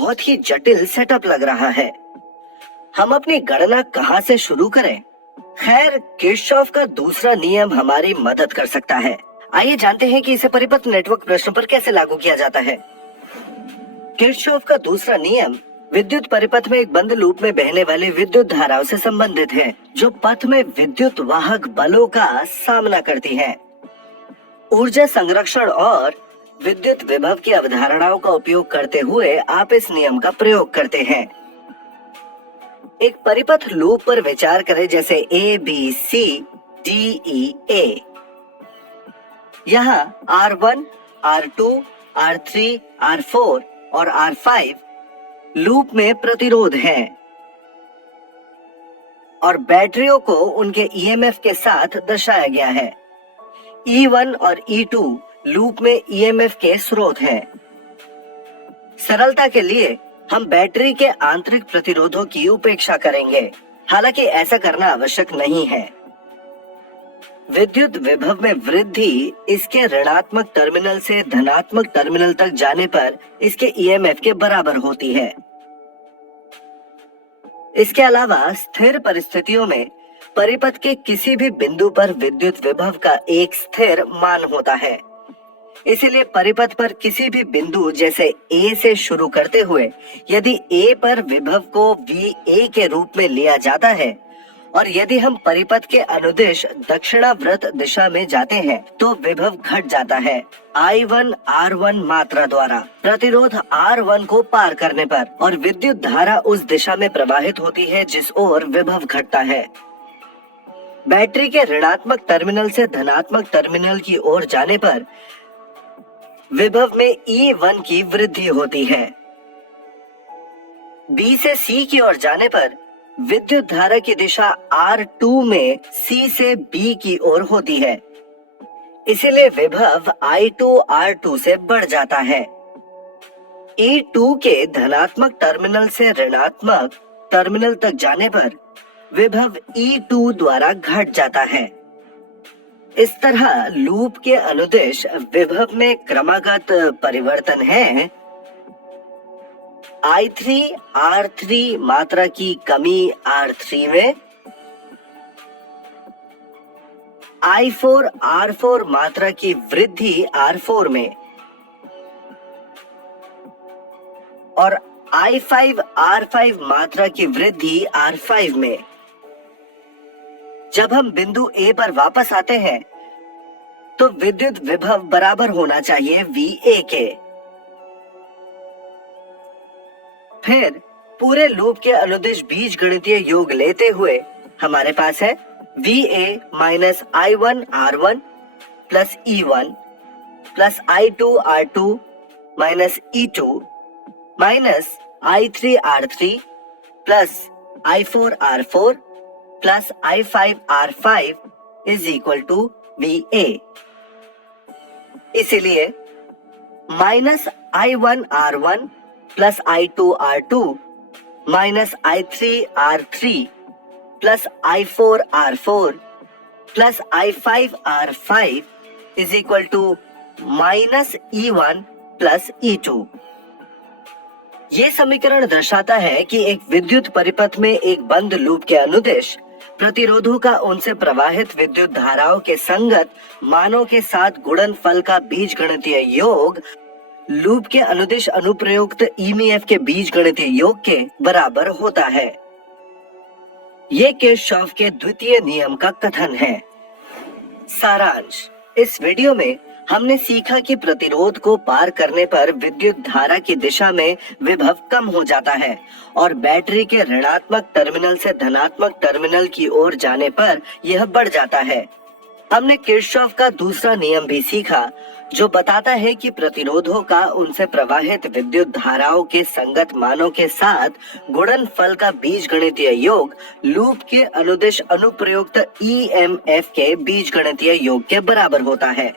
बहुत ही जटिल सेटअप लग रहा है। हम अपनी गणना कहाँ से शुरू करें? खैर, किरचॉफ का दूसरा नियम हमारी मदद कर सकता है। आइए जानते हैं कि इसे परिपथ नेटवर्क प्रश्न पर कैसे लागू किया जाता है। किरचॉफ का दूसरा नियम विद्युत परिपथ में एक बंद लूप में बहने वाली विद्युत धाराओं से संबंधित है, जो पथ में विद्युत वाहक बलों का सामना करती है। ऊर्जा संरक्षण और विद्युत विभव की अवधारणाओं का उपयोग करते हुए आप इस नियम का प्रयोग करते हैं। एक परिपथ लूप पर विचार करें, जैसे A B C D E ए। यहाँ R1, R2, R3, R4 और R5 लूप में प्रतिरोध हैं और बैटरियों को उनके ईएमएफ के साथ दर्शाया गया है। E1 और E2 लूप में ईएमएफ के स्रोत हैं। सरलता के लिए हम बैटरी के आंतरिक प्रतिरोधों की उपेक्षा करेंगे, हालांकि ऐसा करना आवश्यक नहीं है। विद्युत विभव में वृद्धि इसके ऋणात्मक टर्मिनल से धनात्मक टर्मिनल तक जाने पर इसके ईएमएफ के बराबर होती है। इसके अलावा स्थिर परिस्थितियों में परिपथ के किसी भी बिंदु पर विद्युत विभव का एक स्थिर मान होता है। इसलिए परिपथ पर किसी भी बिंदु जैसे A से शुरू करते हुए यदि A पर विभव को VA के रूप में लिया जाता है और यदि हम परिपथ के अनुदिश दक्षिणावर्त दिशा में जाते हैं तो विभव घट जाता है I1 R1 मात्रा द्वारा प्रतिरोध R1 को पार करने पर, और विद्युत धारा उस दिशा में प्रवाहित होती है जिस ओर विभव घटता है। बैटरी के ऋणात्मक टर्मिनल से धनात्मक टर्मिनल की ओर जाने पर विभव में E1 की वृद्धि होती है। B से C की ओर जाने पर विद्युत धारा की दिशा R2 में C से B की ओर होती है। इसलिए विभव I2 R2 से बढ़ जाता है। E2 के धनात्मक टर्मिनल से ऋणात्मक टर्मिनल तक जाने पर विभव E2 द्वारा घट जाता है। इस तरह लूप के अनुदिश विभव में क्रमागत परिवर्तन है। I3 R3 मात्रा की कमी R3 में, I4 R4 मात्रा की वृद्धि R4 में और I5 R5 मात्रा की वृद्धि R5 में। जब हम बिंदु A पर वापस आते हैं तो विद्युत विभव बराबर होना चाहिए VA के। फिर पूरे लूप के अनुदिश बीजगणितीय योग लेते हुए हमारे पास है VA minus I1 R1 plus E1 plus I2 R2 minus E2 minus I3 R3 plus I4 R4 plus I5 R5 is equal to VA। इसलिए minus I1 R1 plus I2 R2 minus I3 R3 plus I4 R4 plus I5 R5 is equal to minus E1 plus E2। ये समीकरण दर्शाता है कि एक विद्युत परिपथ में एक बंद लूप के अनुदिश प्रतिरोधों का उनसे प्रवाहित विद्युत धाराओं के संगत मानों के साथ गुणनफल का बीजगणितीय योग लूप के अनुदिश अनुप्रयुक्त ईएमएफ के बीजगणितीय योग के बराबर होता है। ये किरचॉफ के द्वितीय नियम का कथन है। सारांश, इस वीडियो में हमने सीखा कि प्रतिरोध को पार करने पर विद्युत धारा की दिशा में विभव कम हो जाता है और बैटरी के ऋणात्मक टर्मिनल से धनात्मक टर्मिनल की ओर जाने पर यह बढ़ जाता है। हमने किरचॉफ का दूसरा नियम भी सीखा, जो बताता है कि प्रतिरोधों का उनसे प्रवाहित विद्युत धाराओं के संगत मानों के साथ गुणनफल का बीजगणितीय योग लूप के अनुदिश अनुप्रयुक्त ईएमएफ के बीजगणितीय योग के बराबर होता है।